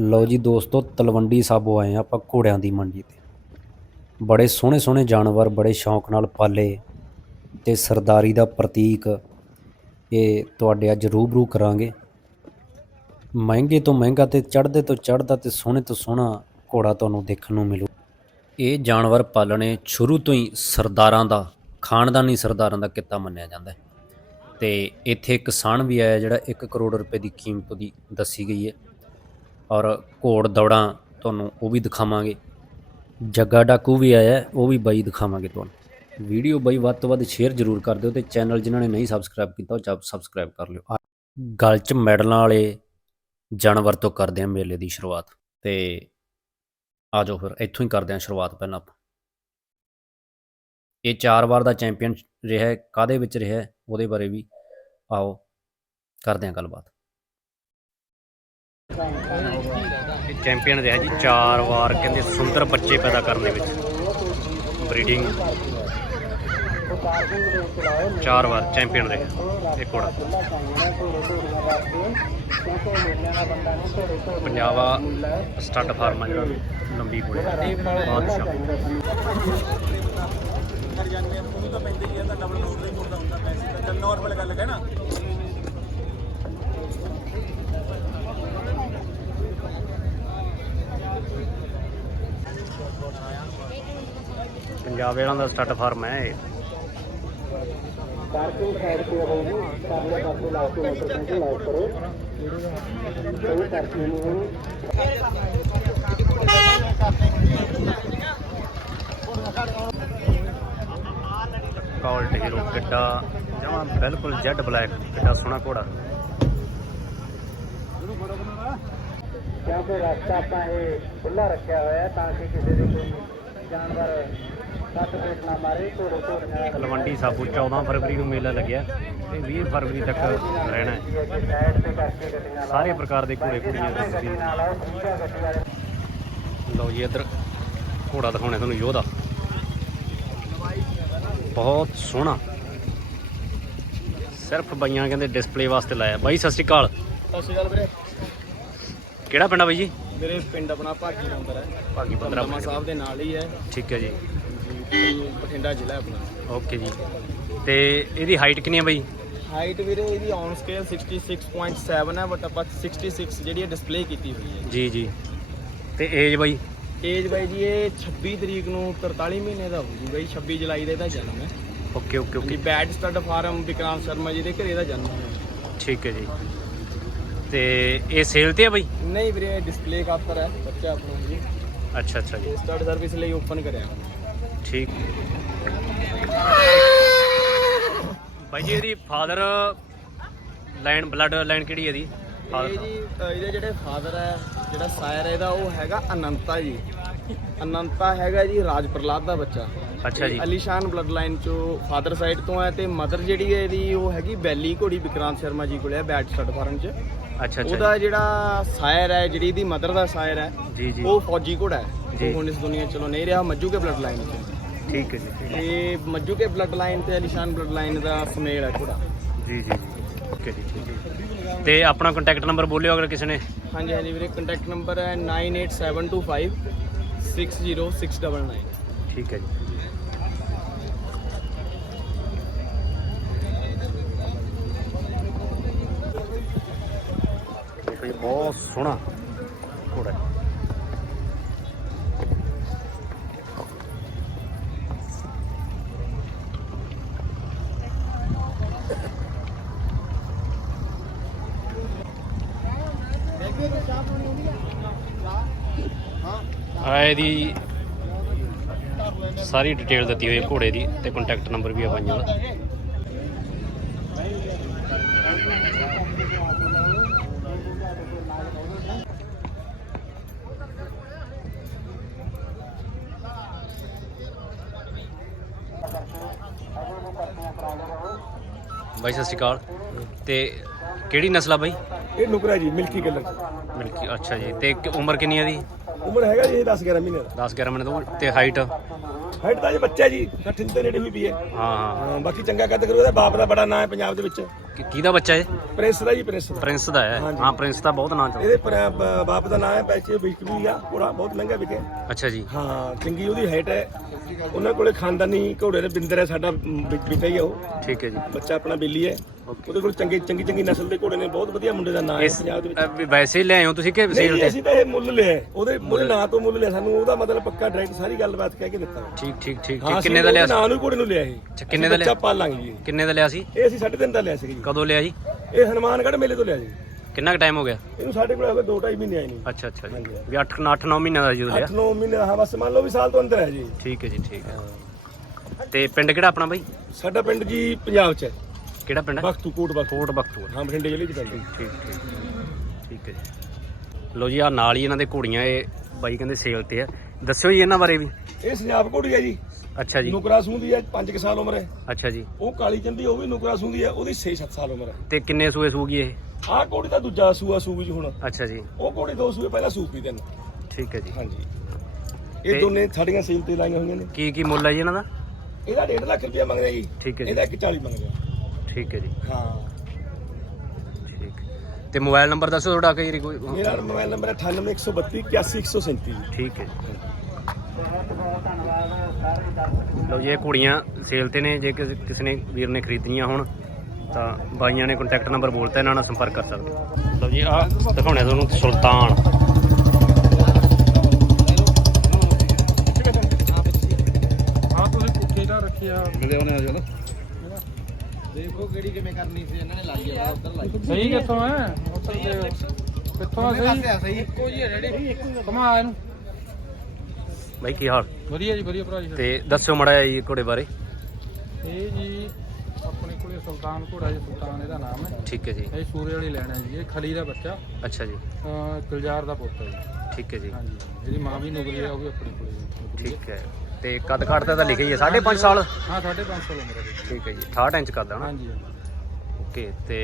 ਲਓ ਜੀ ਦੋਸਤੋ, ਤਲਵੰਡੀ ਸਾਬੋ ਆਏ ਹਾਂ ਆਪਾਂ ਘੋੜਿਆਂ ਦੀ ਮੰਡੀ ਤੇ। ਬੜੇ ਸੋਹਣੇ ਸੋਹਣੇ ਜਾਨਵਰ, ਬੜੇ ਸ਼ੌਂਕ ਨਾਲ ਪਾਲੇ ਤੇ ਸਰਦਾਰੀ ਦਾ ਪ੍ਰਤੀਕ ਇਹ ਤੁਹਾਡੇ ਅੱਜ ਰੂਬਰੂ ਕਰਾਂਗੇ। ਮਹਿੰਗੇ ਤੋਂ ਮਹਿੰਗਾ ਤੇ ਚੜ੍ਹਦੇ ਤੋਂ ਚੜ੍ਹਦਾ ਤੇ ਸੋਹਣੇ ਤੋਂ ਸੋਹਣਾ ਘੋੜਾ ਤੁਹਾਨੂੰ ਦੇਖਣ ਨੂੰ ਮਿਲੂ। ਇਹ ਜਾਨਵਰ ਪਾਲਣੇ ਸ਼ੁਰੂ ਤੋਂ ਹੀ ਸਰਦਾਰਾਂ ਦਾ, ਖਾਨਦਾਨੀ ਸਰਦਾਰਾਂ ਦਾ ਕਿੱਤਾ ਮੰਨਿਆ ਜਾਂਦਾ ਹੈ। ਤੇ ਇੱਥੇ ਕਿਸਾਨ ਵੀ ਆਇਆ ਜਿਹੜਾ 1 ਕਰੋੜ ਰੁਪਏ ਦੀ ਕੀਮਤ ਦੀ ਦੱਸੀ ਗਈ ਹੈ। ਔਰ ਘੋੜ ਦੌੜਾਂ ਤੁਹਾਨੂੰ ਉਹ ਵੀ ਦਿਖਾਵਾਂਗੇ। ਜੱਗਾ ਡਾਕੂ ਵੀ ਆਇਆ, ਉਹ ਵੀ ਬਾਈ ਦਿਖਾਵਾਂਗੇ ਤੁਹਾਨੂੰ। ਵੀਡੀਓ ਬਾਈ ਵੱਧ ਤੋਂ ਵੱਧ ਸ਼ੇਅਰ ਜ਼ਰੂਰ ਕਰ ਦਿਓ ਤੇ ਚੈਨਲ ਜਿਨ੍ਹਾਂ ਨੇ ਨਹੀਂ ਸਬਸਕ੍ਰਾਈਬ ਕੀਤਾ, ਉਹ ਜਬ ਸਬਸਕ੍ਰਾਈਬ ਕਰ ਲਿਓ। ਆ ਗਲ 'ਚ ਮੈਡਲਾਂ ਵਾਲੇ ਜਾਨਵਰ ਤੋਂ ਕਰਦੇ ਹਾਂ ਮੇਲੇ ਦੀ ਸ਼ੁਰੂਆਤ। ਤੇ ਆ ਜਾਓ ਫਿਰ, ਇੱਥੋਂ ਹੀ ਕਰਦੇ ਹਾਂ ਸ਼ੁਰੂਆਤ ਪਹਿਲਾਂ ਆਪਾਂ। ਇਹ ਚਾਰ ਵਾਰ ਦਾ ਚੈਂਪੀਅਨ ਰਿਹਾ ਹੈ ਕਾਦੇ ਵਿੱਚ ਰਿਹਾ ਉਹਦੇ ਬਾਰੇ ਵੀ ਆਓ, ਕਰਦੇ ਹਾਂ ਗੱਲਬਾਤ। ਇਹ ਚੈਂਪੀਅਨ ਰਿਹਾ ਜੀ ਚਾਰ ਵਾਰ, ਕਹਿੰਦੇ ਸੁੰਦਰ ਬੱਚੇ ਪੈਦਾ ਕਰਨ ਦੇ ਵਿੱਚ। ਬਰੀਡਿੰਗ। ਚਾਰ ਵਾਰ ਚੈਂਪੀਅਨ ਰਿਹਾ, ਇਹ ਘੋੜਾ। ਪੰਜਾਬਾ ਸਟੱਡ ਫਾਰਮਾ ਆ ਜਿਹੜਾ, ਲੰਬੀ ਕੋਲੇ ਬਾਦਸ਼ਾਹ। ਨਾਰਮਲ ਗੱਲ ਹੈ ਨਾ ਪੰਜਾਬ ਵਾਲਿਆਂ ਦਾ ਸਟੱਡ ਫਾਰਮ ਹੈ ਇਹ। ਪਾਰਕਿੰਗ ਸਾਈਡ ਤੇ ਰਹੇਗੀ ਸਾਹਮਣੇ ਪਾਸੇ ਲਾ ਕੇ ਮੋਟਰਸਾਈਕਲ ਲਾਈਟ ਕਰੋ। ਕੋਈ ਪਾਰਕਿੰਗ ਨਹੀਂ ਹੋਣੀ। ਕਾਲਟ ਹੀਰੋ ਕਿੱਡਾ ਜਮਾ ਬਿਲਕੁਲ ਜੈਡ ਬਲੈਕ ਕਿੱਡਾ ਸੋਹਣਾ ਘੋੜਾ। ਕਿਉਂਕਿ ਰਸਤਾ ਆਪਾਂ ਇਹ ਖੁੱਲਾ ਰੱਖਿਆ ਹੋਇਆ ਤਾਂ ਕਿ ਕਿਸੇ ਦੇ ਕੋਈ ਜਾਨਵਰ ਤਲਵੰਡੀ ਸਾਬੋ 14 ਫਰਵਰੀ ਨੂੰ ਮੇਲਾ ਲੱਗਿਆ ਤੇ 20 ਫਰਵਰੀ ਤੱਕ ਰਹਿਣਾ ਹੈ। ਸਾਰੇ ਪ੍ਰਕਾਰ ਦੇ ਘੋੜੇ ਘੋੜੀਆਂ ਦਾ ਗੱਡੀ ਨਾਲ ਆਓ ਦੂਜਾ ਗੱਡੀ ਵਾਲੇ। ਲਓ ਜੀ ਇੱਧਰ ਘੋੜਾ ਦਿਖਾਉਣਾ ਤੁਹਾਨੂੰ ਯੋਧਾ। ਬਹੁਤ ਸੋਹਣਾ। ਸਿਰਫ ਬਾਈਆਂ ਕਹਿੰਦੇ ਡਿਸਪਲੇ ਵਾਸਤੇ ਲਾਇਆ। ਬਾਈ ਸਤਿ ਸ਼੍ਰੀ ਅਕਾਲ। ਸਤਿ ਸ਼੍ਰੀ ਅਕਾਲ ਵੀਰੇ। ਕਿਹੜਾ ਪਿੰਡ ਆ ਬਾਈ ਜੀ? ਮੇਰੇ ਪਿੰਡ ਆਪਣਾ ਭਾਗੀ ਨੰਬਰ ਹੈ। ਭਾਗੀ ਪੰਦਰਾ ਦਮਦਮਾ ਸਾਹਿਬ ਦੇ ਨਾਲ ਹੀ ਹੈ। ਠੀਕ ਹੈ ਜੀ। ਬਠਿੰਡਾ ਜ਼ਿਲ੍ਹਾ ਆਪਣਾ। ਓਕੇ ਜੀ। ਤੇ ਇਹਦੀ ਹਾਈਟ ਕਿੰਨੀ ਹੈ ਬਾਈ? ਹਾਈਟ ਵੀਰੇ ਇਹਦੀ ਔਨ ਸਕੇਲ 66.7 ਹੈ ਬਟ ਆਪਾਂ 66 ਜਿਹੜੀ ਹੈ ਡਿਸਪਲੇ ਕੀਤੀ ਹੋਈ ਹੈ। ਜੀ ਜੀ। ਤੇ ਏਜ ਬਾਈ? ਏਜ ਬਾਈ ਜੀ ਇਹ 26 ਤਰੀਕ ਨੂੰ 43 ਮਹੀਨੇ ਦਾ ਹੋ ਜੂਗਾ ਜੀ 26 ਜੁਲਾਈ ਦਾ ਇਹਦਾ ਜਨਮ ਹੈ। Okay okay okay. Bad stud farm Vikram Sharma ji ਦੇ ਘਰੇ ਦਾ ਜਨਮ ਹੈ। ਠੀਕ ਹੈ ਜੀ। ਤੇ ਇਹ ਸੇਲ ਤੇ ਆ ਬਾਈ? ਨਹੀਂ ਵੀਰੇ ਡਿਸਪਲੇ ਖਾਤਰ ਹੈ ਬੱਚਾ ਆਪਣਾ ਜੀ। ਅੱਛਾ ਅੱਛਾ ਜੀ। ਸਟੱਡ ਸਰਵਿਸ ਲਈ ਓਪਨ ਕਰਿਆ। ਠੀਕ ਬਾਈ ਜੀ ਇਹਦੀ ਫਾਦਰ ਲਾਈਨ ਬਲੱਡ ਲਾਈਨ ਕਿਹੜੀ ਹੈ ਇਹਦੀ ਇਹ ਫਾਦਰ ਜੀ ਅ, ਇਹਦੇ ਜਿਹੜੇ ਫਾਦਰ ਹੈ ਜਿਹੜਾ ਸਾਇਰ ਇਹਦਾ ਉਹ ਹੈਗਾ ਅਨੰਤਾ ਜੀ। ਅਨੰਤਾ ਹੈਗਾ ਜੀ ਰਾਜ ਪ੍ਰਲਾਦ ਦਾ ਬੱਚਾ। ਅੱਛਾ ਜੀ। ਅਲੀਸ਼ਾਨ ਬਲੱਡ ਲਾਈਨ ਚੋਂ ਫਾਦਰ ਸਾਈਡ ਤੋਂ ਹੈ ਤੇ ਮਦਰ ਜਿਹੜੀ ਹੈ ਇਹਦੀ ਉਹ ਹੈਗੀ ਬੈਲੀ ਘੋੜੀ ਵਿਕਰਾਂਤ ਸ਼ਰਮਾ ਜੀ ਕੋਲੇ ਹੈ ਬੈਟ ਸਟੱਡ ਫਾਰਮ 'ਚ। ਅੱਛਾ ਅੱਛਾ ਉਹਦਾ ਜਿਹੜਾ ਸਾਇਰ ਹੈ ਜਿਹੜੀ ਇਹਦੀ ਮਦਰ ਦਾ ਸਾਇਰ ਹੈ ਜੀ ਜੀ। ਉਹ ਫੌਜੀ ਘੋੜਾ ਹੈ। ਜੀ। ਉਹ ਹੁਣ ਇਸ ਦੁਨੀਆ 'ਚ ਚਲੋ ਨਹੀਂ ਰਿਹਾ ਮੱਜੂ ਕੇ ਬਲੱਡ ਲਾਈਨ 'ਚ। ਠੀਕ ਹੈ ਜੀ। ਇਹ ਮੱਜੂ ਕੇ ਬਲੱਡ ਲਾਈਨ ਤੇ ਅਲੀਸ਼ਾਨ ਬਲੱਡ ਲਾਈਨ ਦਾ ਸਮੇਲ ਹੈ ਘੋੜਾ ਜੀ ਜੀ ਜੀ। ਓਕੇ ਜੀ ਠੀਕ ਹੈ ਤੇ ਆਪਣਾ ਕੰਟੈਕਟ ਨੰਬਰ ਬੋਲਿਓ ਅਗਰ ਕਿਸੇ ਨੇ। ਹਾਂਜੀ ਹਾਂਜੀ ਵੀਰੇ ਕੰਟੈਕਟ ਨੰਬਰ ਹੈ 98725 60699 ਠੀਕ ਹੈ ਜੀ। ਦੇਖੋ ਜੀ ਬਹੁਤ ਸੋਹਣਾ ਘੋੜਾ ਹੈ। ਆ ਇਹਦੀ ਸਾਰੀ ਡਿਟੇਲ ਦਿੱਤੀ ਹੋਈ ਹੈ ਘੋੜੇ ਦੀ ਤੇ ਕੰਟੈਕਟ ਨੰਬਰ ਵੀ ਆ ਬਾਈਆਂ ਦਾ ਬਾਈ, ਸਤਿ ਸ਼੍ਰੀ ਅਕਾਲ ਤੇ ਕਿਹੜੀ ਨਸਲ ਆ ਬਾਈ ਇਹ ਨੁਕਰਾ ਜੀ ਮਿਲਕੀ ਕਲਰ। ਮਿਲਕੀ ਅੱਛਾ ਜੀ। ਤੇ ਕਿ- ਉਮਰ ਕਿੰਨੀ ਹੈ ਦੀ ਉਮਰ ਹੈਗਾ ਜੀ 10 11 ਮਹੀਨੇ ਦਾ। 10 11 ਮਹੀਨੇ ਤੋਂ ਤੇ ਹਾਈਟ ਹਾਈਟ ਦਾ ਜੀ ਬੱਚਾ ਜੀ 60 ਦੇ ਨੇੜੇ ਹੋਈ ਵੀ ਹੈ। ਹਾਂ ਹਾਂ। ਹਾਂ ਬਾਕੀ ਚੰਗਾ ਕੱਦ ਕਰੂ ਇਹਦਾ ਬਾਪ ਦਾ ਬੜਾ ਨਾਂ ਹੈ ਪੰਜਾਬ ਦੇ ਵਿੱਚ। ਕੀ- ਕਿਹਦਾ ਬੱਚਾ ਇਹ? ਪ੍ਰਿੰਸ ਦਾ ਜੀ ਪ੍ਰਿੰਸ ਦਾ। ਪ੍ਰਿੰਸ ਦਾ ਹੈ। ਹਾਂਜੀ। ਹਾਂ ਪ੍ਰਿੰਸ ਦਾ ਬਹੁਤ ਨਾਂ ਚੱਲਦਾ। ਇਹਦੇ ਪਰ ਬ- ਬਾਪ ਦਾ ਨਾਂ ਹੈ ਪੈਸੇ ਵਿਕ ਵੀ ਆ ਪੂਰਾ ਬਹੁਤ ਮਹਿੰਗਾ ਵਿਕਿਆ। ਅੱਛਾ ਜੀ। ਹਾਂ ਚੰਗੀ ਉਹਦੀ ਹਾਈਟ ਹੈ। ਉਹਨਾਂ ਕੋਲੇ ਖਾਨਦਾਨੀ ਘੋੜੇ ਦੇ ਬਿੰਦਰ ਹੈ ਸਾਡਾ ਬਿਟਾ ਹੀ ਆ ਉਹ। ਠੀਕ ਹੈ ਜੀ। ਬੱਚਾ ਆਪਣਾ ਬੇਲੀ ਹੈ। ਉਹਦੇ ਕੋਲ ਚੰਗੇ ਚੰਗੀ ਚੰਗੀ ਨਸਲ ਦੇ ਘੋੜੇ ਨੇ ਬਹੁਤ ਵਧੀਆ ਮੁੰਡੇ ਦਾ ਨਾਂ ਹੈ ਇਸ ਪੰਜਾਬ ਦੇ ਵਿੱਚ। ਅ, ਵੀ ਵੈਸੇ ਹੀ ਲਿਆਏ ਹੋ ਤੁਸੀਂ ਕਿ ਨਹੀਂ ਸੇਲ ਤੇ? ਅਸੀਂ ਤਾਂ ਇਹ ਮੁੱਲ ਲਿਆ ਹੈ। ਉਹਦੇ ਉਹਦੇ ਨਾਂ ਤੋਂ ਮੁੱਲ ਲਿਆ। ਸਾਨੂੰ ਉਹਦਾ ਮਤਲਬ ਪੱਕਾ ਡਾਇਰੈਕਟ ਸਾਰੀ ਗੱਲਬਾਤ ਕਹਿ ਕੇ ਦਿੱਤਾ ਠੀਕ ਠੀਕ ਠੀਕ ਠੀਕ। ਕਿੰਨੇ ਦਾ ਲਿਆ ਸੀ? ਨਾਂ ਨੂੰ ਘੋੜੇ ਨੂੰ ਲਿਆ ਇਹ। ਅੱਛਾ, ਕਿੰਨੇ ਦਾ ਲਿਆ? ਬੱਚਾ ਪਾਲਾਂਗੇ ਜੀ। ਕਿੰਨੇ ਦਾ ਲਿਆ ਸੀ? ਇਹ ਅਸੀਂ 3.5 ਦਾ ਲਿਆ ਸੀ ਜੀ। ਕਦੋਂ ਲਿਆ ਜੀ? ਇਹ ਹਨੂਮਾਨਗੜ੍ਹ ਮੇਲੇ ਤੋਂ ਲਿਆ ਜੀ। ਕਿੰਨਾ ਕੁ ਟਾਈਮ ਹੋ ਗਿਆ? ਇਹਨੂੰ ਸਾਡੇ ਕੋਲ ਹੋ ਗਏ 2.5 ਮਹੀਨੇ ਆਏ ਨਹੀਂ ਅੱਛਾ ਅੱਛਾ ਜੀ। ਹਾਂਜੀ। ਵੀ 8 8 9 ਮਹੀਨਿਆਂ ਦਾ ਜਦੋਂ ਲਿਆ 8-9 ਮਹੀਨੇ ਹਾਂ ਬਸ ਮੰਨ ਲਓ ਵੀ ਸਾਲ ਤੋਂ ਅੰਦਰ ਹੈ ਜੀ। ਠੀਕ ਹੈ ਜੀ ਠੀਕ ਹੈ। ਤੇ ਪਿੰਡ ਕਿਹੜਾ ਆਪਣਾ ਬਾਈ? ਸਾਡਾ ਪਿੰਡ ਜੀ ਪੰਜਾਬ ਚ ਹੈ। ਕਿਹੜਾ ਪਿੰਡ ਹੈ? ਬਖਤੂ ਕੋਟ ਬਖਤੂ। ਕੋਟ ਬਖਤੂਰ ਹਾਂ। ਬਠਿੰਡੇ ਜ਼ਿਲ੍ਹੇ ਚ ਪੈਂਦਾ। ਠੀਕ ਠੀਕ ਠੀਕ। ਹੈ ਜੀ। ਲੋ ਜੀ ਆ ਨਾਲ ਹੀ ਇਹਨਾਂ ਦੇ ਘੋੜੀਆਂ ਇਹ ਬਾਈ ਕਹਿੰਦੇ ਸੇਲ ਤੇ ਆ। ਦੱਸਿਓ ਜੀ ਇਹਨਾਂ ਬਾਰੇ ਵੀ। ਇਹ ਪੰਜਾਬ ਘੋੜੀ ਹੈ ਜੀ। ਅੱਛਾ ਜੀ। ਨੁਕਰਾ ਸੂਹ ਦੀ ਹੈ 5 ਸਾਲ ਉਮਰ ਹੈ। ਅੱਛਾ ਜੀ। ਉਹ ਕਾਲੀ ਚੰਦੀ ਉਹ ਵੀ ਨੁਕਰਾ ਸੂਹ ਦੀ ਹੈ ਉਹਦੀ 6-7 ਸਾਲ ਉਮਰ ਹੈ। ਤੇ ਕਿੰਨੇ ਸੂਏ ਸੂਗੀ ਇਹ? ਆਹ ਘੋੜੀ ਦਾ ਦੂਜਾ ਸੂਆ ਸੂਗੀ ਜੀ ਹੁਣ। ਅੱਛਾ ਜੀ। ਉਹ ਘੋੜੀ ਦੋ ਸੂਏ ਪਹਿਲਾਂ ਸੂਪੀ ਦਿਨ ਠੀਕ ਹੈ ਜੀ। ਹਾਂਜੀ। ਇਹ ਦੋਨੇ ਸਾਡੀਆਂ ਸੇਲ ਤੇ ਲਾਈਆਂ ਹੋਈਆਂ ਨੇ। ਕੀ ਕੀ ਮੁੱਲ ਹੈ ਜੀ ਇਹਨਾਂ ਦਾ? ਇਹਦਾ 1.5 ਲੱਖ ਰੁਪਇਆ ਮੰਗਦੇ ਜੀ। ਠੀਕ ਹੈ ਜੀ। ਇਹਦਾ 140 ਮੰਗਦੇ ਆ। ਠੀਕ ਹੈ ਜੀ। ਹਾਂ। ਠੀਕ। ਤੇ ਮੋਬਾਈਲ ਨੰਬਰ ਦੱਸੋ ਤੁਹਾਡਾ ਕਈ ਕੋਈ ਮੇਰਾ ਮੋਬਾਈਲ ਨੰਬਰ ਹੈ 98132 81137 ਜੀ ਠੀਕ ਹੈ ਜੀ। ਲਓ ਜੀ ਇਹ ਕੁੜੀਆਂ ਸੇਲ ਤੇ ਨੇ। ਜੇ ਕਿਸੇ ਕਿਸੇ ਨੇ ਵੀਰ ਨੇ ਖਰੀਦਣੀਆਂ ਹੋਣ ਤਾਂ ਬਾਈਆਂ ਨੇ ਕੰਟੈਕਟ ਨੰਬਰ ਬੋਲਤਾ ਇਹਨਾਂ ਨਾਲ ਸੰਪਰਕ ਕਰ ਸਕਦੇ। ਲਓ ਜੀ ਆ ਦਿਖਾਉਣੇ ਤੁਹਾਨੂੰ ਸੁਲਤਾਨ। ਹਾਂ ਤੁਸੀਂ ਪੁੱਠੇ ਦਾ ਰੱਖਿਆ ਦੇਖੋ ਕਿਹੜੀ ਕਿਵੇਂ ਕਰਨੀ ਸੀ ਇਹਨਾਂ ਨੇ ਲਾਈ ਆ ਉਧਰ ਲਾਈ। ਸਹੀ ਕਿੱਥੋਂ ਹੈ? ਕਿੱਥੋਂ ਸਹੀ? ਸਹੀ। ਇੱਕੋ ਜੀ ਹੈ ਜਿਹੜੇ। ਕਮਾ ਇਹਨੂੰ। ਬਾਈ ਕੀ ਹਾਲ? ਵਧੀਆ ਜੀ ਵਧੀਆ ਭਰਾ ਜੀ। ਤੇ ਦੱਸਿਓ ਮੜਾ ਜੀ ਘੋੜੇ ਬਾਰੇ। ਇਹ ਜੀ ਆਪਣੇ ਕੋਲੇ ਸੁਲਤਾਨ ਘੋੜਾ ਜੀ ਸੁਲਤਾਨ ਇਹਦਾ ਨਾਮ ਹੈ। ਠੀਕ ਹੈ ਜੀ। ਇਹ ਸੂਰੇ ਵਾਲੀ ਲੈਣਾ ਜੀ ਇਹ ਖਲੀ ਦਾ ਬੱਚਾ। ਅੱਛਾ ਜੀ। ਅਹ ਗੁਲਜ਼ਾਰ ਦਾ ਪੁੱਤ ਹੈ ਜੀ। ਠੀਕ ਹੈ ਜੀ। ਹਾਂਜੀ ਇਹਦੀ ਮਾਂ ਵੀ ਨੁਗਰੀ ਆ ਉਹ ਵੀ ਆਪਣੇ ਕੋਲੇ। ਠੀਕ ਹੈ। ਤੇ ਕੱਦ ਕਾਠ ਤਾਂ ਲਿਖਿਆ ਹੀ ਹੈ 5.5 ਸਾਲ? ਹਾਂ 5.5 ਸਾਲ ਉਮਰ ਹੈ ਠੀਕ ਹੈ ਜੀ 68 ਇੰਚ ਕੱਦ ਹਨਾ? ਹਾਂਜੀ ਓਕੇ ਤੇ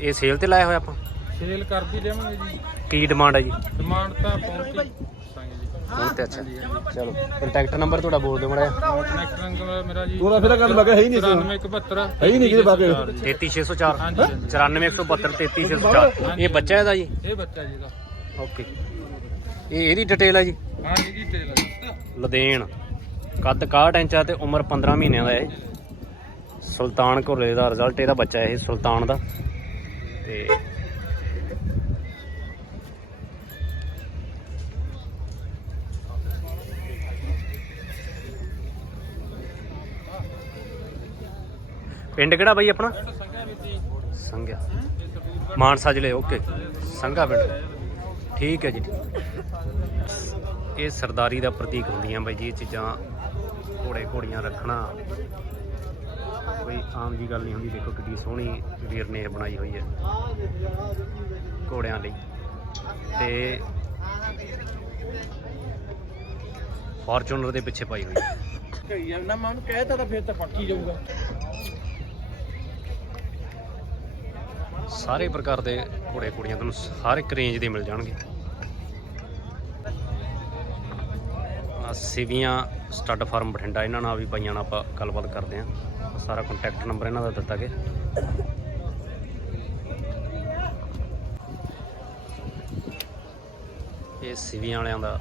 ਇਹ ਸੇਲ ਤੇ ਲਾਇਆ ਹੋਇਆ ਆਪਾਂ? ਸੇਲ ਕਰ ਵੀ ਦੇਵਾਂਗੇ ਜੀ। ਕੀ ਡਿਮਾਂਡ ਹੈ ਜੀ? ਡਿਮਾਂਡ ਤਾਂ ਪਹੁੰਚੀ ਹੁਣ ਤੇ ਅੱਛਾ। ਚਲੋ ਕੰਟੈਕਟ ਨੰਬਰ ਤੁਹਾਡਾ ਬੋਲ ਦਿਓ ਮੜਾ ਕਨੈਕਟ ਨੰਬਰ ਮੇਰਾ ਜੀ ਉਹਦਾ ਫਿਰ ਗੱਲ ਲੱਗਾ ਹੈ ਹੀ ਨਹੀਂ ਸੀ। 9172 ਹੈ ਹੀ ਨਹੀਂ ਕਿਤੇ ਬਾਕੀ। 33604 ਹਾਂਜੀ ਹਾਂਜੀ। 94172 33604 ਇਹ ਬੱਚਾ ਇਹਦਾ ਜੀ? ਇਹ ਬੱਚਾ ਜੀ ਦਾ ਓਕੇ। ਇਹ ਇਹਦੀ ਡਿਟੇਲ ਹੈ ਜੀ? ਹਾਂ ਇਹਦੀ ਟੇਲ ਹੈ। ਲਦੇਣ ਕੱਦ 61 ਇੰਚ ਆ ਤੇ ਉਮਰ 15 ਮਹੀਨਿਆਂ ਦਾ ਹੈ ਸੁਲਤਾਨ ਘੋੜੇ ਦਾ ਰਿਜ਼ਲਟ ਇਹਦਾ ਬੱਚਾ ਹੈ ਇਹ ਸੁਲਤਾਨ ਦਾ। ਤੇ ਪਿੰਡ ਕਿਹੜਾ ਬਾਈ ਆਪਣਾ? ਸੰਘਿਆ ਮਾਨਸਾ ਜ਼ਿਲ੍ਹੇ ਓਕੇ। ਸੰਘਾ ਪਿੰਡ। ਠੀਕ ਹੈ ਜੀ। ਇਹ ਸਰਦਾਰੀ ਦਾ ਪ੍ਰਤੀਕ ਹੁੰਦੀਆਂ ਬਾਈ ਜੀ ਇਹ ਚੀਜ਼ਾਂ ਘੋੜੇ ਘੋੜੀਆਂ ਰੱਖਣਾ। ਕੋਈ ਆਮ ਜੀ ਗੱਲ ਨਹੀਂ ਹੁੰਦੀ ਦੇਖੋ ਕਿੰਨੀ ਸੋਹਣੀ ਵੀਰ ਨੇ ਬਣਾਈ ਹੋਈ ਹੈ ਘੋੜਿਆਂ ਲਈ। ਤੇ ਫੋਰਚੂਨਰ ਦੇ ਪਿੱਛੇ ਪਾਈ ਹੋਈ ਹੈ। ਕਹੀ ਜਾਂਦਾ ਮੈਂ ਉਹਨੂੰ ਕਹਿਤਾ ਤਾਂ ਫਿਰ ਤਾਂ ਪੱਕੀ ਜਾਊਗਾ। ਸਾਰੇ ਪ੍ਰਕਾਰ ਦੇ ਘੋੜੇ ਘੋੜੀਆਂ ਤੁਹਾਨੂੰ ਹਰ ਇੱਕ ਰੇਂਜ ਦੇ ਮਿਲ ਜਾਣਗੇ। ਆਹ ਸਿਵੀਆਂ ਸਟੱਡ ਫਾਰਮ ਬਠਿੰਡਾ, ਇਹਨਾਂ ਨਾਲ ਵੀ ਬਾਈਆਂ ਨਾਲ ਆਪਾਂ ਗੱਲਬਾਤ ਕਰਦੇ ਹਾਂ। ਸਾਰਾ ਕੰਟੈਕਟ ਨੰਬਰ ਇਹਨਾਂ ਦਾ ਦਿੱਤਾ ਗਿਆ। ਇਹ ਸਿਵੀਆਂ ਵਾਲਿਆਂ ਦਾ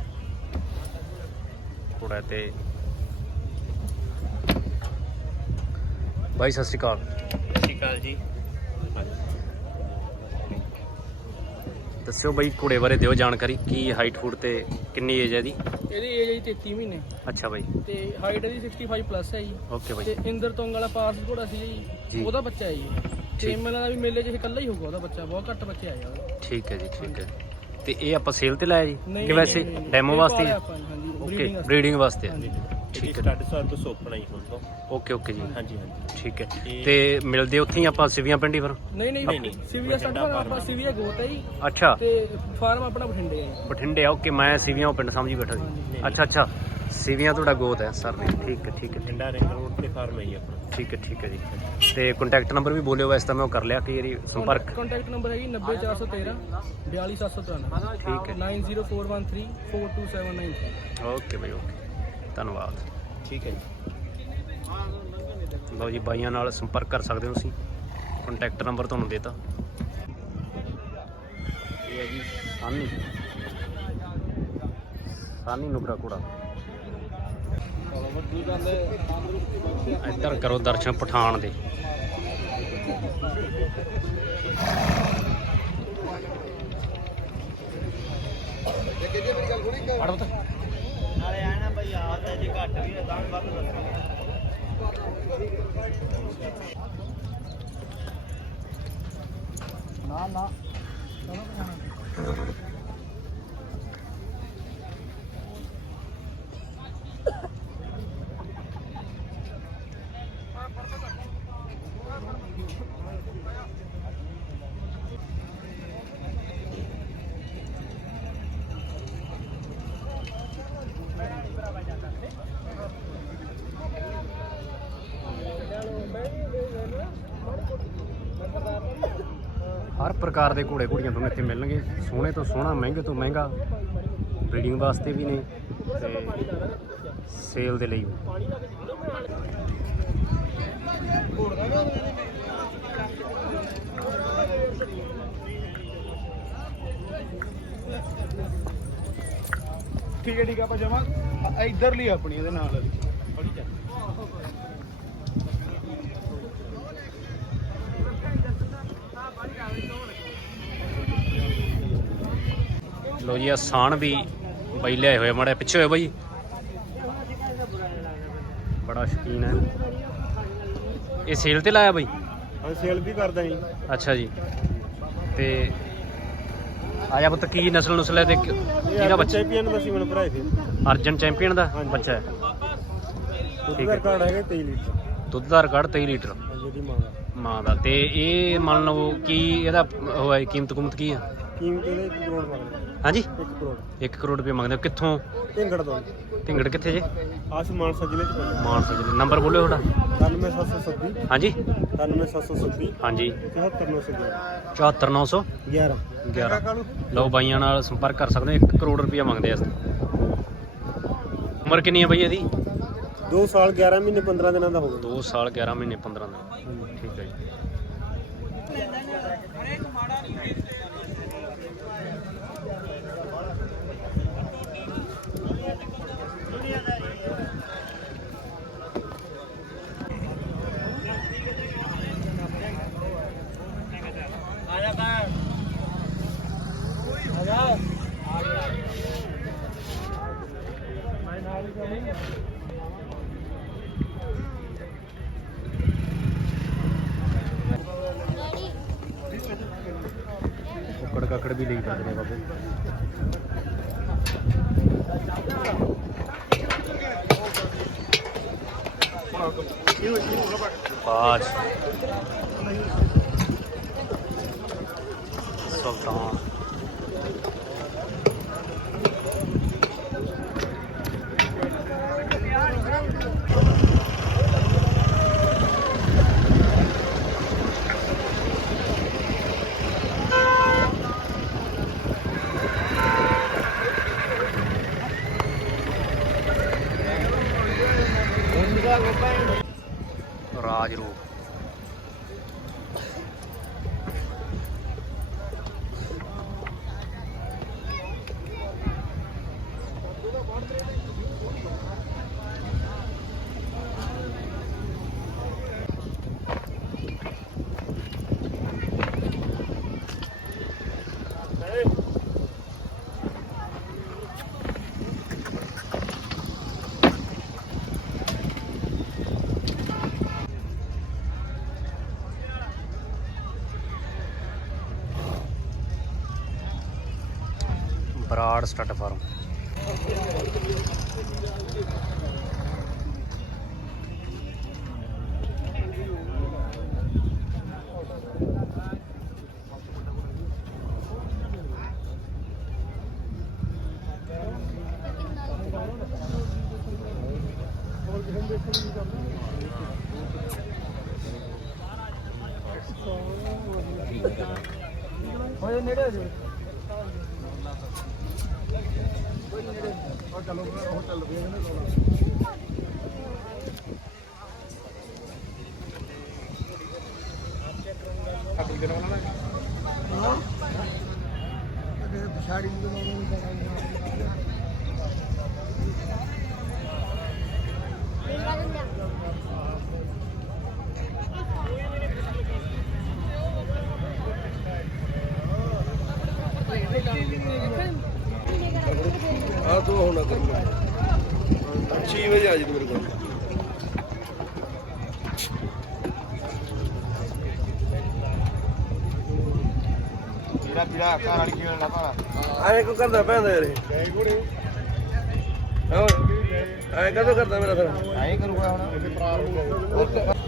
ਘੋੜਾ ਹੈ ਤੇ ਬਾਈ, ਸਤਿ ਸ਼੍ਰੀ ਅਕਾਲ। ਸਤਿ ਸ਼੍ਰੀ ਅਕਾਲ ਜੀ। ਦੱਸਿਓ ਬਾਈ ਘੋੜੇ ਬਾਰੇ ਦਿਓ ਜਾਣਕਾਰੀ ਕੀ ਹਾਈਟ ਫੂਟ ਤੇ ਕਿੰਨੀ ਏਜ ਹੈ ਇਹਦੀ ਇਹਦੀ ਏਜ ਹੈ ਜੀ 33 ਮਹੀਨੇ ਅੱਛਾ ਬਾਈ ਤੇ ਹਾਈਟ ਇਹਦੀ 65 ਪਲੱਸ ਹੈ ਜੀ ਓਕੇ ਬਾਈ ਤੇ ਇੰਦਰ ਤੋਂਗ ਵਾਲਾ ਪਾਰਸ ਘੋੜਾ ਸੀ ਜੀ। ਉਹਦਾ ਬੱਚਾ ਹੈ ਜੀ। ਮੈਨੂੰ ਦਾ ਵੀ ਮੇਲੇ 'ਚ ਇਹ ਇਕੱਲਾ ਹੀ ਹੋਊਗਾ ਉਹਦਾ ਬੱਚਾ ਬਹੁਤ ਘੱਟ ਬੱਚੇ ਆਏ ਆ। ਠੀਕ ਹੈ ਜੀ ਠੀਕ ਹੈ ਤੇ ਇਹ ਆਪਾਂ ਸੇਲ ਤੇ ਲਾਇਆ ਜੀ ਕਿ ਵੈਸੇ ਡੈਮੋ ਵਾਸਤੇ ਓਕੇ। ਬਰੀਡਿੰਗ ਵਾਸਤੇ। ਹਾਂਜੀ। ਠੀਕ ਹੈ ਸਟੱਡ ਤੋਂ ਸੋਪਣਾ ਹੀ ਹੁਣ ਤੋਂ। ਓਕੇ ਓਕੇ ਜੀ। ਹਾਂਜੀ ਹਾਂਜੀ। ਠੀਕ ਹੈ। ਇਹ- ਤੇ ਮਿਲਦੇ ਉੱਥੇ ਹੀ ਆਪਾਂ ਸਿਵੀਆਂ ਪਿੰਡੀ ਫਿਰ? ਨਹੀਂ ਨਹੀਂ, ਨਹੀਂ ਸਿਵੀਆ ਬਠਿੰਡਾ ਆਪਾਂ ਸਿਵੀਆ ਗੋਤ ਹੈ ਜੀ। ਅੱਛਾ। ਤੇ ਫਾਰਮ ਆਪਣਾ ਬਠਿੰਡੇ ਹੈ ਬਠਿੰਡੇ ਆ ਓਕੇ ਮੈਂ ਸਿਵੀਆਂ ਉਹ ਪਿੰਡ ਸਮਝੀ ਬੈਠਾ ਸੀ। ਅੱਛਾ ਅੱਛਾ। ਸਿਵੀਆਂ ਤੁਹਾਡਾ ਗੋਤ ਹੈ ਸਰ ਨੇ। ਠੀਕ ਹੈ ਠੀਕ ਹੈ ਠੰਡਾ ਰਿੰਗ ਰੋਡ ਤੇ ਫਾਰਮ ਹੈ ਜੀ ਆਪਣਾ। ਠੀਕ ਹੈ ਠੀਕ ਹੈ ਜੀ। ਤੇ ਕੰਟੈਕਟ ਨੰਬਰ ਵੀ ਬੋਲਿਓ ਵੈਸੇ ਤਾਂ ਮੈਂ ਉਹ ਕਰ ਲਿਆ ਕਈ ਵਾਰੀ ਸੰਪਰਕ। ਕੰਟੈਕਟ ਨੰਬਰ ਹੈ ਜੀ 90413 42793 ਠੀਕ ਹੈ। 90413 42793 ਓਕੇ ਬਾਈ ਓਕੇ। ਧੰਨਵਾਦ। ਠੀਕ ਹੈ ਜੀ। ਲਓ ਜੀ ਬਾਈਆਂ ਨਾਲ ਸੰਪਰਕ ਕਰ ਸਕਦੇ ਹੋ ਤੁਸੀਂ। ਕੰਟੈਕਟ ਨੰਬਰ ਤੁਹਾਨੂੰ ਦੇਤਾ। ਇਹ ਹੈ ਜੀ ਸਾਨੀ। ਸਾਨੀ ਨੁਕਰਾ ਕੋੜਾ ਇੱਧਰ ਕਰੋ ਦਰਸ਼ਨ ਪਠਾਨ ਦੇ। ਯਾਦ ਹੈ ਜੇ ਘੱਟ ਵੀ ਤਾਂ ਵੱਧ ਦੱਸਾਂਗੇ। ਨਾ ਨਾ। ਚਲੋ ਹਰ ਪ੍ਰਕਾਰ ਦੇ ਘੋੜੇ ਘੋੜੀਆਂ ਤੁਹਾਨੂੰ ਇੱਥੇ ਮਿਲਣਗੇ। ਸੋਹਣੇ ਤੋਂ ਸੋਹਣਾ, ਮਹਿੰਗੇ ਤੋਂ ਮਹਿੰਗਾ। ਬਰੀਡਿੰਗ ਵਾਸਤੇ ਵੀ ਨੇ ਤੇ ਸੇਲ ਦੇ ਲਈ ਠੀਕ ਹੈ ਠੀਕ ਹੈ, ਆਪਾਂ ਜਮਾ ਇੱਧਰ ਲਈ ਆਪਣੀ, ਇਹਦੇ ਨਾਲ ਵਾਲੀ। ਲੋ ਜੀ ਆਸਾਨ ਵੀ ਬਈ ਲਿਆਏ ਹੋਏ ਮਾੜੇ ਪਿੱਛੇ ਹੋਏ ਬਾਈ। ਬੜਾ ਸ਼ਕੀਨ ਹੈ। ਇਹ ਸੇਲ ਤੇ ਲਾਇਆ ਬਾਈ? ਹਾਂ ਸੇਲ ਵੀ ਕਰਦਾ ਜੀ। ਅੱਛਾ ਜੀ। ਤੇ ਆਇਆ ਪੁੱਤ ਕੀ ਨਸਲ ਨੁਸਲ ਹੈ ਤੇ ਕਿਹਦਾ ਬੱਚਾ? ਚੈਂਪੀਅਨ ਦਾ ਸੀ ਮੈਨੂੰ ਭਰਾਏ ਸੀ ਅਰਜਨ ਚੈਂਪੀਅਨ ਦਾ? ਬੱਚਾ ਹੈ। ਠੀਕ ਹੈ। ਕਾਰਡ ਹੈਗਾ 23 ਲੀਟਰ। ਦੁੱਧ ਦਾ ਰਿਕਾਰਡ 23 ਲੀਟਰ। ਜਿਹਦੀ ਮਾਂ ਦਾ। ਮਾਂ ਦਾ। ਤੇ ਇਹ ਮੰਨ ਲਓ ਕੀ ਇਹਦਾ ਉਹ ਹੈ ਕੀਮਤ ਕੁਮਤ ਕੀ ਆ ਕੀਮਤ ਇਹਦੇ 1 ਕਰੋੜ ਮੰਗਦੇ ਹਾਂਜੀ? 1 ਕਰੋੜ। 1 ਕਰੋੜ ਰੁਪਏ ਮੰਗਦੇ ਹੋ। ਕਿੱਥੋਂ? ਢਿੰਗੜ ਤੋਂ। ਢਿੰਗੜ ਕਿੱਥੇ ਜੇ? ਆਸ ਮਾਨਸਾ ਜ਼ਿਲ੍ਹੇ ਚ ਪੈਂਦਾ। ਮਾਨਸਾ ਜ਼ਿਲ੍ਹੇ। ਨੰਬਰ ਬੋਲਿਓ ਤੁਹਾਡਾ 97727 ਹਾਂਜੀ। 97727 ਹਾਂਜੀ। 74911 74900 11 11 ਲਓ। ਬਾਈਆਂ ਨਾਲ ਸੰਪਰਕ ਕਰ ਸਕਦੇ ਹੋ। 1 ਕਰੋੜ ਰੁਪਇਆ ਮੰਗਦੇ ਆ। ਉਮਰ ਕਿੰਨੀ ਹੈ ਬਈ ਇਹਦੀ? 2 ਸਾਲ 11 ਮਹੀਨੇ 15 ਦਿਨਾਂ ਦਾ ਹੋ 2 ਸਾਲ 11 ਮਹੀਨੇ 15 ਦਿਨ ਠੀਕ ਹੈ ਜੀ। ਵੀ ਲਈ ਸਕਦੇ ਨੇ ਬਾਬੇ ਬਾਜ ਸੁਲਤਾਨ ਰਾਜ ਰੂਪ ਬਰਾੜ ਸਟੱਡ ਫਾਰਮ। ਹੋਏ ਨੇੜੇ ਹੋ ਜਾਓ ਚਲੋ ਉਹ ਚੱਲ ਪਏ ਨੇ ਆ ਤੂੰ ਹੁਣ ਨਾ ਕਰੀ। 6 ਵਜੇ ਆ ਜੀ ਮੇਰੇ ਕੋਲ। ਜਿਹੜਾ ਵੀਰਾ ਘਰ ਵਾਲੀ ਖੇਡਣ ਦਾ ਭਾਰਾ ਆਏ ਕੋ ਕਰਦਾ ਪੈਂਦਾ ਯਾਰ ਇਹ? ਹਾਂ ਆਏ ਕਦੋਂ ਕਰਦਾ ਮੇਰਾ ਫਿਰ? ਐਂ ਕਰੂਗਾ ਹੁਣ।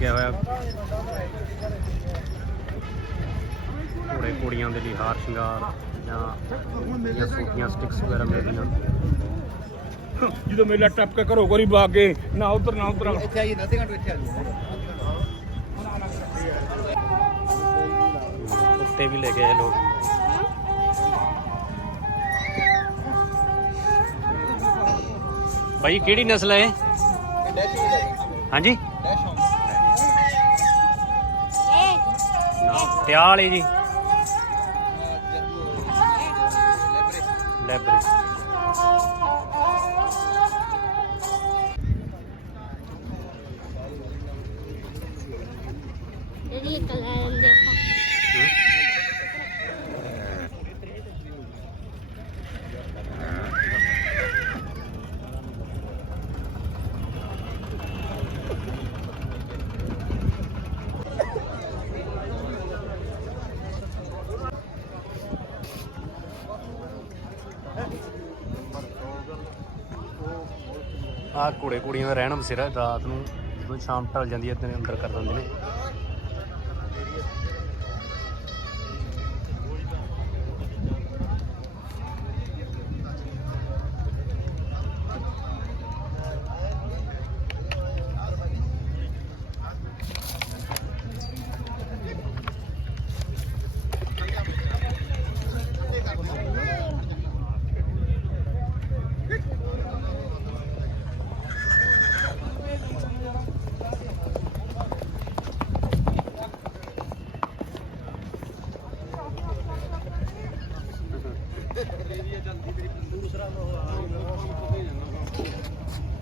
ਲੱਗਿਆ ਹੋਇਆ। ਘੋੜੇ ਕੁੜੀਆਂ ਦੇ ਲਈ ਹਾਰ ਸ਼ਿੰਗਾਰ ਜਾਂ ਜਾਂ ਸੂਟੀਆਂ ਸਟਿਕਸ ਵਗੈਰਾ ਮਿਲਦੀਆਂ ਜਦੋਂ ਮੇਲਾ ਟੱਪ ਕੇ ਘਰੋਂ ਕੋਰੀ ਬਾਗ ਕੇ ਨਾ ਉਧਰ ਨਾ ਉਧਰ। ਇੱਥੇ ਆਈ ਨਦੀ ਘੰਟੇ ਇੱਥੇ ਆ ਕੁੱਤੇ ਵੀ ਲੈ ਕੇ ਆਏ ਲੋਕ। ਭਾਈ ਕਿਹੜੀ ਨਸਲ ਹੈ। ਇਹ? ਹੈ ਜੀ ਲੈਬਰੇ ਆਹ ਘੋੜੇ ਕੁੜੀਆਂ ਦਾ ਰਹਿਣ ਬਸੇਰਾ ਰਾਤ ਨੂੰ ਜਦੋਂ ਸ਼ਾਮ ਢਲ ਜਾਂਦੀ ਹੈ, ਤੇ ਅੰਦਰ ਕਰ ਦਿੰਦੇ ਨੇ।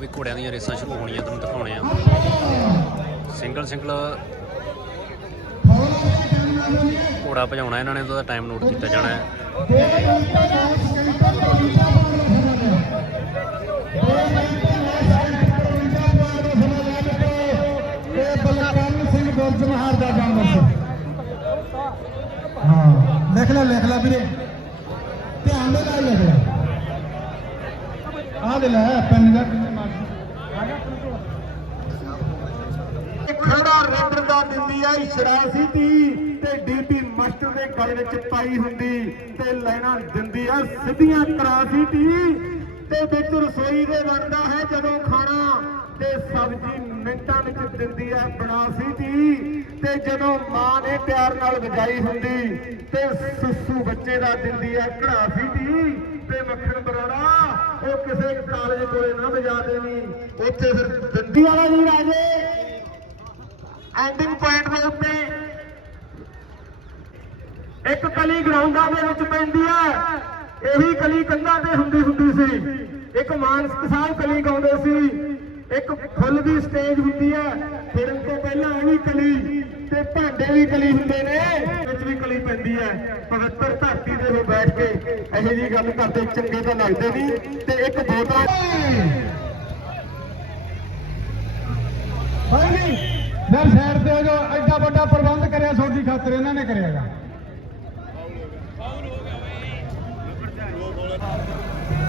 ਵੀ ਘੋੜਿਆਂ ਦੀਆਂ ਰੇਸਾਂ ਸ਼ੁਰੂ ਹੋਣੀਆਂ, ਤੁਹਾਨੂੰ ਦਿਖਾਉਣੇ ਆ। Single single. ਘੋੜਾ ਭਜਾਉਣਾ ਇਹਨਾਂ ਨੇ, ਉਹਦਾ ਟਾਈਮ ਨੋਟ ਕੀਤਾ ਜਾਣਾ ਹੈ। ਬਲਕਰਨ ਲਿਖ ਲੈ ਲਿਖ ਲੈ ਵੀਰੇ। ਧਿਆਨ ਨਾਲ ਲਿਖ ਲੈ। ਆ ਦੇ ਲੈ, ਪੈਨ ਦਾ ਕਿੰਨੇ ਮਾਰ ਖੜਾ ਰੇਡਰ ਦਾ ਦਿੰਦੀ ਸ਼ਰਾਸੀ ਦੀ ਤੇ ਡੀਪੀ ਮਾਸਟਰ ਦੇ ਗਲ ਵਿੱਚ ਪਾਈ ਹੁੰਦੀ ਤੇ ਲੈਣਾ ਦਿੰਦੀ ਆ ਸਿੱਧੀਆਂ ਤਰਾਸੀ ਦੀ ਤੇ ਵਿੱਚ ਰਸੋਈ ਦੇ ਬਣਦਾ ਹੈ ਜਦੋਂ ਖਾਣਾ ਤੇ ਸਬਜ਼ੀ ਮਿੰਟਾਂ ਵਿੱਚ ਦਿੰਦੀ ਆ ਬਣਾਸੀ ਦੀ ਤੇ ਜਦੋਂ ਮਾਂ ਨੇ ਪਿਆਰ ਨਾਲ ਵਜਾਈ ਹੁੰਦੀ ਤੇ ਸੁੱਸੂ ਬੱਚੇ ਦਾ ਦਿੰਦੀ ਆ ਘੜਾਸੀ ਤੀ ਤੇ ਮੱਖਣ ਬਰਾੜਾ, ਉਹ ਕਿਸੇ ਕਾਲਜ ਕੋਲੇ ਨਾ ਵਜਾ ਦੇਵੀਂ। ਉੱਥੇ ਫਿਰ ਦੰਦੀ ਵਾਲਾ ਜੀ ਰਾਜੇ ਐਂਡਿੰਗ ਪੁਆਇੰਟ ਦੇ ਉੱਤੇ ਇੱਕ ਕਲੀ ਗਰਾਊਂਡਾਂ ਦੇ ਵਿੱਚ ਪੈਂਦੀ ਹੈ ਇਹੀ ਕਲੀ ਕੰਧਾਂ ਤੇ ਹੁੰਦੀ ਹੁੰਦੀ ਸੀ। ਇੱਕ ਮਾਨਸਿਕ ਸਾਹਿਬ ਕਲੀ ਗਾਉਂਦੇ ਸੀ। ਇੱਕ ਫੁੱਲ ਦੀ ਸਟੇਜ ਹੁੰਦੀ ਹੈ ਫਿਰਨ ਤੋਂ ਪਹਿਲਾਂ ਇਹ ਵੀ ਕਲੀ ਤੇ ਭਾਂਡੇ ਵੀ ਕਲੀ ਹੁੰਦੇ ਨੇ। ਵਿੱਚ ਵੀ ਕਲੀ ਪੈਂਦੀ ਹੈ ਪਵਿੱਤਰ ਧਰਤੀ ਦੇ ਵਿੱਚ ਬੈਠ ਕੇ ਇਹੋ ਜੀ ਗੱਲ ਕਰਦੇ ਚੰਗੇ ਤਾਂ ਲੱਗਦੇ ਨਹੀਂ। ਤੇ ਇੱਕ ਬੋਤਲ ਹਾਂਜੀ। ਮੈਂ ਸਾਈਡ ਤੇ ਜੋ ਐਡਾ ਵੱਡਾ ਪ੍ਰਬੰਧ ਕਰਿਆ ਤੁਹਾਡੀ ਖਾਤਰ ਇਹਨਾਂ ਨੇ ਕਰਿਆਗਾ।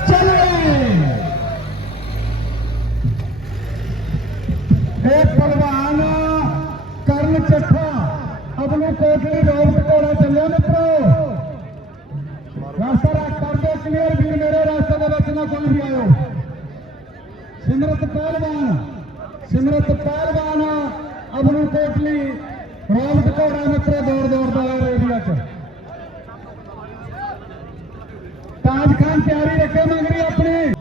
ਚਲੋ ਇਹ ਪਹਿਲਵਾਨ ਕਰਨ ਚੱਠਾ ਅਬਲੂ ਕੋਟਲੀ ਰੋਡ ਕੋਲਾ ਚੱਲਿਆ ਮਿੱਤਰੋ ਰਸਤਾ ਰੱਖ ਕਰਦੇ ਕਲੀਅਰ ਵੀਰ ਮੇਰੇ ਰਸਤੇ ਦੇ ਵਿੱਚ ਨਾ ਕੋਈ ਵੀ ਆਇਓ। ਸਿਮਰਤ ਪਹਿਲਵਾਨ ਸਿਮਰਤ ਪਹਿਲਵਾਨ। ਅਬਨੂ ਕੋਟਲੀ ਰੋਮਤ ਘੋੜਾ ਮਿੱਤਰੋ ਦੌੜ ਦੌੜਦਾ ਹੈ ਰੇਡੀਆ 'ਚ ਤਾਜ ਖਾਨ ਤਿਆਰੀ ਰੱਖੇ ਮੰਗਰੀ ਆਪਣੀ।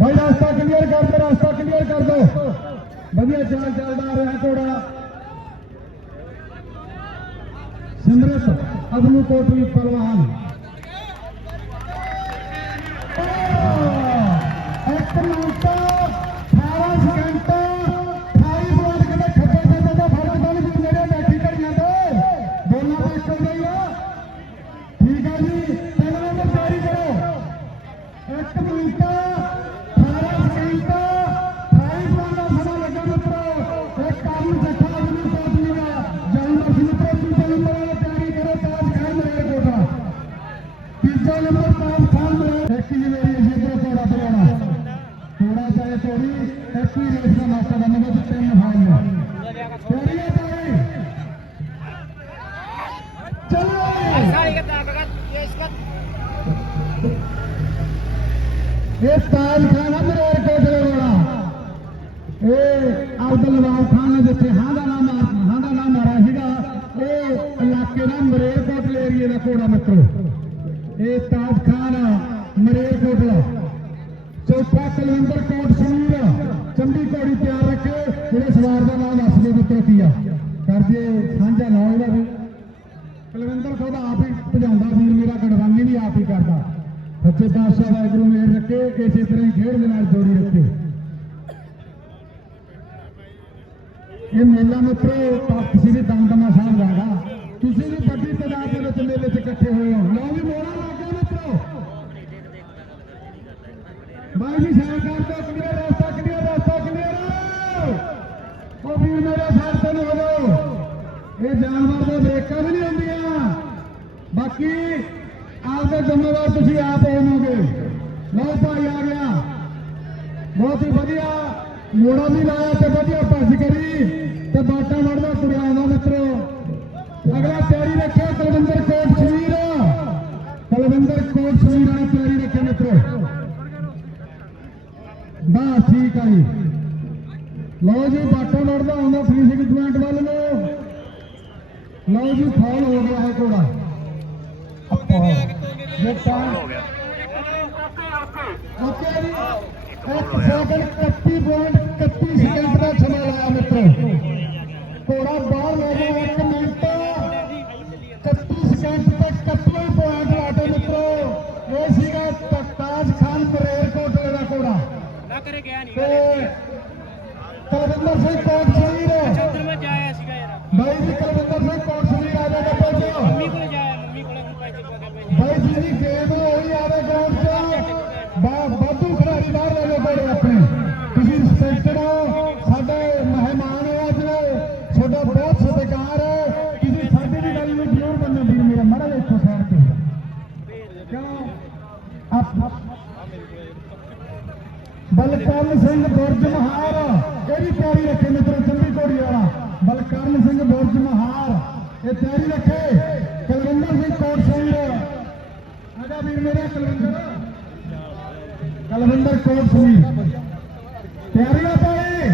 ਭਾਈ ਰਸਤਾ ਕਲੀਅਰ ਕਰ ਦੇ, ਰਸਤਾ ਕਲੀਅਰ ਕਰ ਦੋ। ਵਧੀਆ ਚਾਲ ਚੱਲਦਾ ਆ ਰਿਹਾ ਘੋੜਾ। ਸਿਮਰਤ ਅਬਨੂ ਕੋਟਲੀ ਪਰਵਾਨ। ਇੱਕ ਮਿੰਟ Cantar. ਜੇ ਸਾਂਝਾ ਨਾਮ ਇਹਦਾ ਵੀ ਕੁਲਵਿੰਦਰ ਖੁਦ ਆਪ ਹੀ ਭਜਾਉਂਦਾ ਵੀਰ ਮੇਰਾ ਗੜਵਾਨੀ ਵੀ ਆਪ ਹੀ ਕਰਦਾ। ਸੱਚੇ ਪਾਤਸ਼ਾਹ ਵਾਹਿਗੁਰੂ ਮੇਰ ਰੱਖੇ ਇਸੇ ਤਰ੍ਹਾਂ ਹੀ ਖੇਡ ਦੇ ਨਾਲ ਜੋੜੀ ਰੱਖੇ। ਇਹ ਮੇਲਾ ਮਿੱਤਰੋ ਤਾਂ ਵੀ ਦਮਦਮਾ ਸਾਹਿਬ ਜਾਗਾ ਤੁਸੀਂ ਵੀ ਵੱਡੀ ਤਾਦਾਦ ਦੇ ਵਿੱਚ ਮੇਲੇ 'ਚ ਇਕੱਠੇ ਹੋਏ ਹੋ। ਲਓ ਵੀ ਮੋੜਾ ਲੱਗ ਗਿਆ ਮਿੱਤਰੋ। ਬਾਈ ਜੀ ਸਾਈਡ ਕਰ ਦੋ ਰਸਤਾ ਕਲੀਅਰ ਰਸਤਾ ਕਲੀਅਰ ਉਹ ਵੀਰ ਮੇਰੇ ਸਾਈਡ ਤੇ ਹੋ ਜਾਓ ਇਹ ਜਾਨਵਰ ਦੇ ਬ੍ਰੇਕਾਂ ਵੀ ਨਹੀਂ ਹੁੰਦੀਆਂ ਬਾਕੀ ਆਪਦੇ ਜ਼ਿੰਮੇਵਾਰ ਤੁਸੀਂ ਆਪ ਹੋਵੋਗੇ। ਲਓ ਭਾਈ ਆ ਗਿਆ। ਬਹੁਤ ਹੀ ਵਧੀਆ ਮੋੜਾ ਵੀ ਲਾਇਆ ਤੇ ਵਧੀਆ ਭੱਜ ਕਰੀ ਤੇ ਬਾਟਾ ਵੜਦਾ ਤੁਰਿਆ ਆਉਂਦਾ ਮਿੱਤਰੋ। ਅਗਲਾ ਤਿਆਰੀ ਰੱਖਿਆ ਕੁਲਵਿੰਦਰ ਕੋਟ ਸ਼ਮੀਰ ਕੁਲਵਿੰਦਰ ਕੋਟ ਸ਼ਮੀਰ ਵਾਲਾ ਤਿਆਰੀ ਰੱਖਿਆ ਮਿੱਤਰੋ। ਬਸ ਠੀਕ ਆ ਜੀ। ਲਓ ਜੀ, ਬਾਟਾ ਵੜਦਾ ਆਉਂਦਾ ਫ੍ਰੀ ਸਿਕ ਪੁਆਇੰਟ ਵੱਲ ਨੂੰ। ਲਓ ਜੀ ਫਾਲ ਹੋ ਗਿਆ ਹੈ ਘੋੜਾ। ਅੱਪਾ ਇਹ ਟਾਈਮ ਹੋ ਗਿਆ ਓਕੇ ਜੀ। ਇੱਕ ਸੈਕਿੰਡ 31 ਪੁਆਇੰਟ 31 ਸਕਿੰਟ ਦਾ ਸਮਾਂ ਲਾਇਆ ਮਿੱਤਰੋ। ਘੋੜਾ ਬਾਹਰ ਲੈ ਗਿਆ ਇੱਕ ਮਿੰਟ। 31 ਸਕਿੰਟ ਤੇ 31 ਪੁਆਇੰਟ ਲਾਟੇ ਮਿੱਤਰੋ। ਇਹ ਸੀਗਾ ਤਖਤਾਜ ਖਾਨ ਪਰੇਰ ਕੋਟਲੇ ਦਾ ਘੋੜਾ। ਨਾ ਕਰੇ ਗਿਆ ਨਹੀਂ ਤੇ ਕੁਲਵਿੰਦਰ ਸਿੰਘ ਕੋਟ ਸ਼ਹੀਦ ਭੇਜੇ ਬਾਈ ਜੀ ਦੀ ਗੇਮ ਹੋਈ ਆਵੇ ਗਰਾਊਂਡ 'ਚ ਬਾ ਵਾਧੂ ਖਿਡਾਰੀ ਬਾਹਰ ਲੈ ਲਓ ਬੜੇ ਆਪਣੇ ਤੁਸੀਂ ਰਿਸਪੈਕਟਡ ਹੋ ਸਾਡੇ ਮਹਿਮਾਨ ਹੋ ਅੱਜ ਤੁਹਾਡਾ ਬਹੁਤ ਸਤਿਕਾਰ ਹੈ ਤੁਸੀਂ ਸਾਡੀ ਵੀ ਗੱਲ ਨੂੰ ਜ਼ਰੂਰ ਮੰਨੋ ਵੀਰ ਮੇਰਾ ਮੜਾ ਇੱਥੋਂ ਸਾਈਡ ਤੇ ਕਿਉਂ ਆਪ ਬਲਕਰਨ ਸਿੰਘ ਬੁਰਜ ਮਹਾਰ ਇਹ ਵੀ ਤਿਆਰੀ ਰੱਖੇ ਮਿੱਤਰੋ ਚੰਦੀ ਘੋੜੀ ਵਾਲਾ ਬਲਕਰਨ ਸਿੰਘ ਬੁਰਜ ਮਹਾਰ ਇਹ ਤਿਆਰੀ ਰੱਖੇ ਕੁਲਵਿੰਦਰ ਸਿੰਘ ਕੋਟ ਸਿੰਘ ਆਜਾ ਵੀਰ ਮੇਰਾ ਕੁਲਵਿੰਦਰ। ਕੁਲਵਿੰਦਰ ਕੋਟ ਸਿੰਘ ਤਿਆਰੀਆਂ ਪਾਏ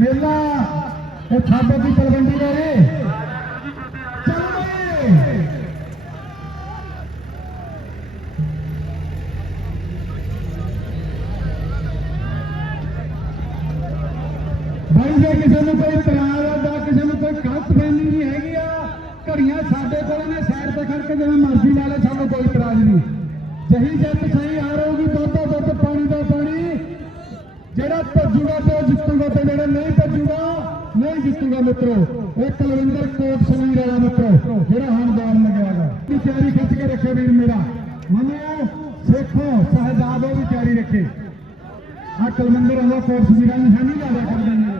ਮੇਲਾ ਇਹ ਥਾਪੇ ਦੀ ਤਲਵੰਡੀ ਵਾਲੇ ਚੱਲ ਬਈ। ਭਾਈ ਜੇ ਕਿਸੇ ਨੂੰ ਕੋਈ ਇਤਰਾਜ਼ ਆ ਕਿਸੇ ਨੂੰ ਕੋਈ ਗਲਤਫਹਿਮੀ ਨਹੀਂ ਹੈਗੀ ਆ, ਘੜੀਆਂ ਸਾਡੇ ਕੋਲ ਨੇ ਸਾਈਡ ਤੇ ਖੜ ਕੇ ਜਿਵੇਂ ਮਰਜ਼ੀ ਲਾ ਲੈ ਸਾਨੂੰ ਕੋਈ ਇਤਰਾਜ਼ ਨਹੀਂ। ਸਹੀ ਜਿੱਤ, ਸਹੀ ਹਾਰ ਹੋਊਗੀ ਦੁੱਧ ਦਾ ਦੁੱਧ, ਪਾਣੀ ਦਾ ਪਾਣੀ। ਜਿਹੜਾ ਭੱਜੂਗਾ ਤੇ ਉਹ ਜਿੱਤੂਗਾ ਤੇ ਜਿਹੜਾ ਨਹੀਂ ਭੱਜੂਗਾ, ਨਹੀਂ ਜਿੱਤੂਗਾ ਮਿੱਤਰੋ, ਇਹ ਕੁਲਵਿੰਦਰ ਕੋਟ ਸਮੀਰ ਵਾਲਾ ਮਿੱਤਰੋ, ਜਿਹੜਾ ਹੁਣ ਦੌੜ ਲੱਗਿਆਗਾ ਦੀ ਤਿਆਰੀ ਖਿੱਚ ਕੇ ਰੱਖੇ ਵੀਰ ਮੇਰਾ। ਮੰਨੋ ਸੇਖੋ, ਸਹਜਾਦੋ ਵੀ ਤਿਆਰੀ ਰੱਖੇ। ਆ ਕੁਲਵਿੰਦਰ ਆਉਂਦਾ ਕੋਟ ਸਮੀਰਾਂ ਨੂੰ ਹੈ ਨਹੀਂ ਜ਼ਿਆਦਾ ਕਰ ਦਿੰਦੇ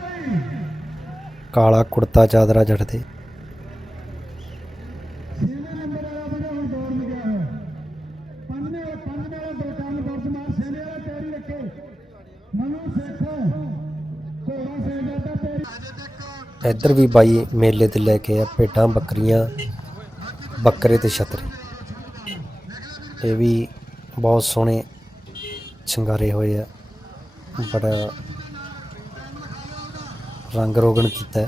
ਕਾਲਾ ਕੁੜਤਾ ਚਾਦਰਾ ਜੜਦੇ ਇੱਧਰ ਵੀ ਬਾਈ ਮੇਲੇ ਤੇ ਲੈ ਕੇ ਆ ਭੇਡਾਂ ਬੱਕਰੀਆਂ ਬੱਕਰੇ ਤੇ ਛਤਰੀ। ਇਹ ਵੀ ਬਹੁਤ ਸੋਹਣੇ ਸ਼ਿੰਗਾਰੇ ਹੋਏ ਆ। ਬੜਾ ਰੰਗ ਰੋਗਨ ਕੀਤਾ